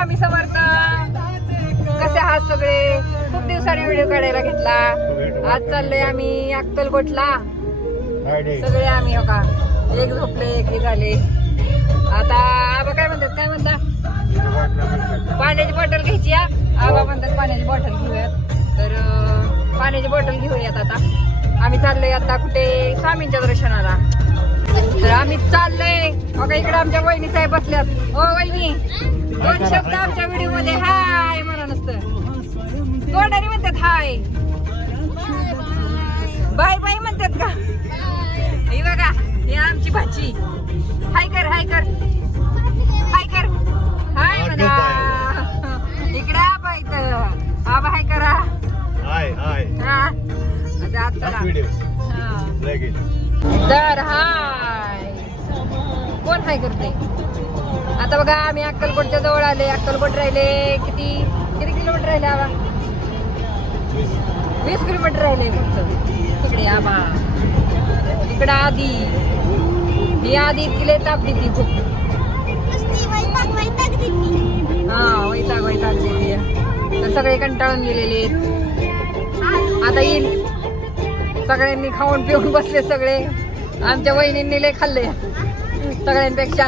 स्वामी समर्थ. कसे आहात सगळे? खूप दिवसाने व्हिडिओ काढायला घेतला. आज चाललोय आम्ही अक्कलकोटला. सगळे आम्ही हो का? एक झोपले एक हे झाले. आता आबा काय म्हणतात? काय म्हणता? पाण्याची बॉटल घ्यायची या आबा म्हणतात पाण्याची बॉटल घेऊयात. तर पाण्याची बॉटल घेऊयात आता. आम्ही चाललोय आता कुठे? स्वामींच्या दर्शनाला. तर आम्ही चाललोय. बघा इकडे आमच्या वहिनी साहेब बसल्यात. हो वहिनी. दोन शब्द आमच्या व्हिडिओमध्ये हाय म्हणा नसतं. तोंडाने म्हणतात हाय. बाय बाय म्हणतात का? ही बघा ही आमची भाची. हाय कर हाय कर. हाय कर. हाय म्हणा. इकडे आबा इथं. आबा हाय करा. हाय हाय. हा. आता आता हा. तर हाय कोण हाय करते? आता बघा आम्ही अक्कलकोटच्या जवळ आले. अक्कलकोट राहिले किती? किती किलोमीटर राहिले आबा? वीस किलोमीटर राहिले फक्त. तिकडे आबा. इकडे आधी. ही आधी इतकी ताप देते खूप. हा वैताग वैताग देते. तर सगळे कंटाळून गेलेले. आता येईल. सगळ्यांनी खाऊन पिऊन बसले सगळे. आमच्या वहिनींनी लय खाल्ले. सगळ्यांपेक्षा.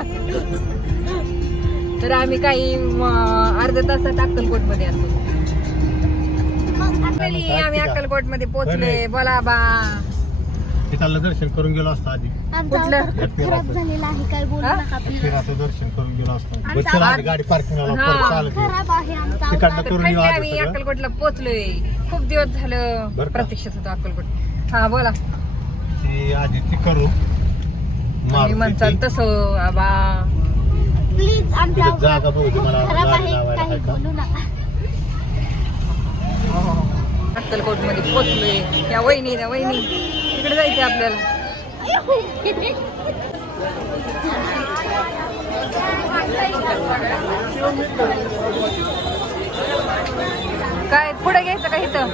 तर आम्ही काही अर्ध्या तासात अक्कलकोटमध्ये असतो आम्ही अक्कलकोटमध्ये पोहोचले. बोला बा. तिथलं दर्शन करून गेलो असतो आधी. खराब झालेला आहे. काय बोलू? नका. फिराचं दर्शन करून गेलो असतो. गाडी. खराब आमचा आम्ही. अक्कलकोटला पोहोचलोय. खूप दिवस झालं? प्रतीक्षेत होतो अक्कलकोट. हा बोला. आधी ती करू. तुम्ही. म्हणताल तसं आबा. प्लीज आमचा तिथं जागा बघू दे मला खराब आहे लावायला काही आहे का? बोलू नका. अक्कलकोटमध्ये पोहोचलोय त्या वहिनी त्या वहिनी. तिकडे जायचं आपल्याला. काय पुढे घ्यायचं का इथं?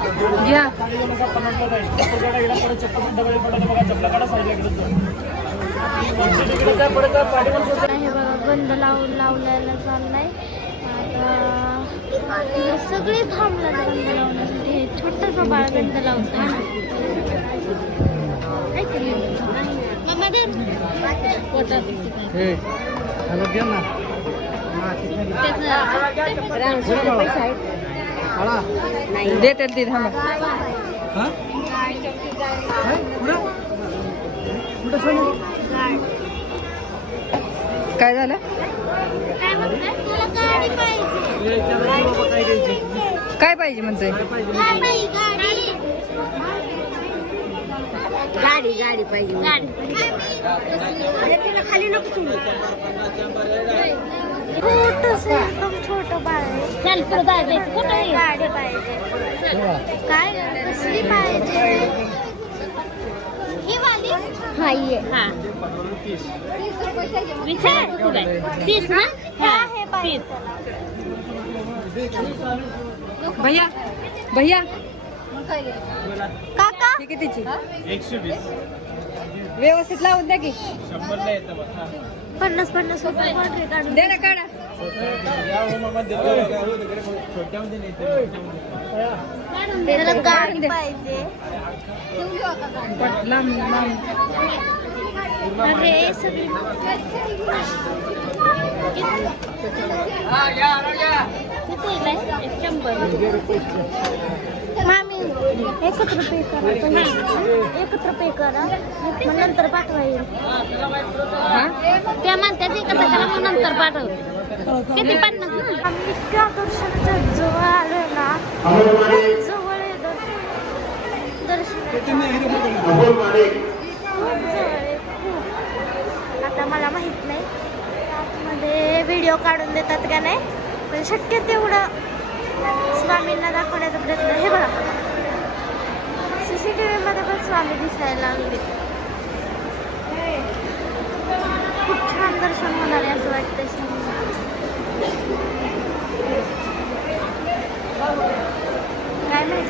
घ्या हे बघा बंद लावून लावलेला चाललाय. आता सगळे थांबलं बंद लावण्यासाठी. हे छोटस बाळ बंद लावतंय. काय देतात ते थांबा. काय? झालं काय पाहिजे काय पाहिजे म्हणतोय? गाडी गाडी गाडी गाडी. पाहिजे खाली नको चल जायचं कुठे गाडी पाहिजे. काय? कसली पाहिजे? ही वाली? हा ये हा. तीस ना? हा हे. पाहिजे भैया भैया. काका? ही कितीची? व्यवस्थित लावून द्या की. पन्नास पन्नास रुपये दे ना काढा. त्याला गाडी पाहिजे पट लांब लांब अरे सगळी किती आहे? शंभर मामी एकत्र पे करा पहिले. एकत्र पे करा मग नंतर पाठवा येईल हा त्या म्हणतात एकत्र करा मग नंतर पाठव किती? पन्नास ना? आम्ही इतक्या दर्शनाच्या जवळ आलोय ना. जवळ आहे दर्शन. दर्शन आता मला माहीत नाही. आतमध्ये व्हिडिओ काढून देतात का नाही? पण शक्य तेवढं स्वामींना दाखवण्याचा प्रयत्न हे बघा. सी सी टी व्हीमध्ये पण स्वामी दिसायला लागले. खूप छान दर्शन